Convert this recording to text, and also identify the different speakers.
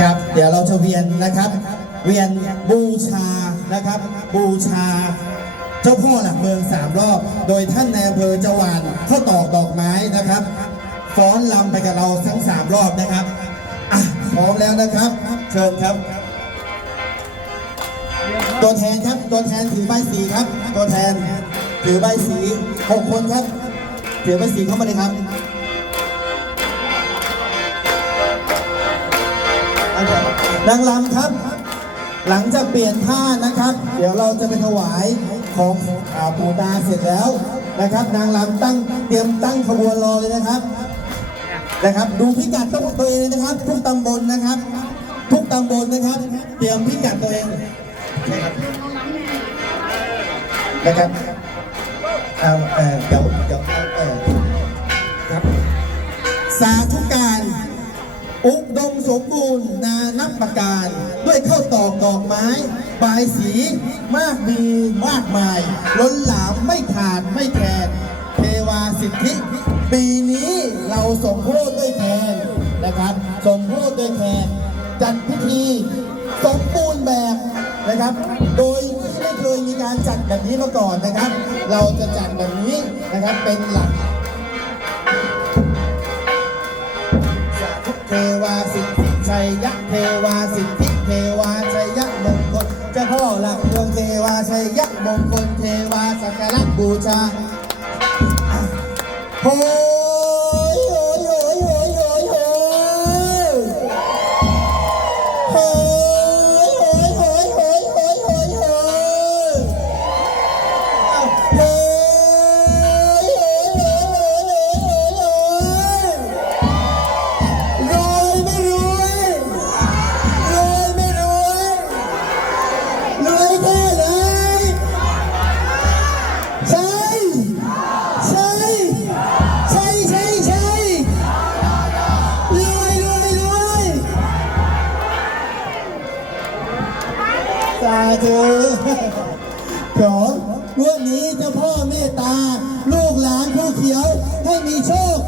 Speaker 1: ครับเดี๋ยวเราจะเวียนนะครับ เวียนบูชานะครับ บูชา เจ้าพ่อหลักเมืองสามรอบ โดยท่านในอำเภอจวานเข้าตอกดอกไม้นะครับฟ้อนลำไปกับเราทั้งสามรอบนะครับอะพร้อมแล้วนะครับ เชิญครับ ตัวแทนครับตัวแทนถือใบสีครับ ตัวแทนถือใบสีหกคนครับ ถือใบสีเข้ามาเลยครับนางรำครับ หลังจากเปลี่ยนท่านะครับ เดี๋ยวเราจะไปถวายของปู่ตาเสร็จแล้วนะครับ นางรำตั้งเตรียมตั้งขบวนรอเลยนะครับนะครับ ดูพิกัดต้องตัวเองเลยนะครับ ทุกตำบลนะครับ ทุกตำบลนะครับ เตรียมพิกัดตัวเองนะครับเอาเออเดี๋ยวเดี๋ยว สาธุการ อุดมสมบูรณ์นานับประการ ด้วยข้าวตอกดอกไม้บายสีมากมีมากมาย ล้นหลามไม่ขาดไม่แคลนเทวาสิทธิ ปีนี้เราสมโพธิด้วยแทนนะครับสมโพธิด้วยแทนจัดพิธีสมบูรณ์แบบนะครับ โดยที่ไม่เคยมีการจัดแบบนี้มาก่อนนะครับ เราจะจัดแบบนี้นะครับเป็นหลัก เทวาสิทธิชัยยะเทวาสิทธิเทวาชัยยะมงคลเจ้าพ่อหลักเมืองเทวาชัยยะมงคลเทวาสักการะบูชาโอ้ยโอ้ยโอ้ยโอ้ยโอ้ยโอ้ยโอ้ยโอ้ยโอ้ยโอ้ยโอ้ยโอ้ยโอ้ย ตาธุของวดนี้เจ้าพ่อเมตตา ลูกหลานผู้เขียวให้มีโชค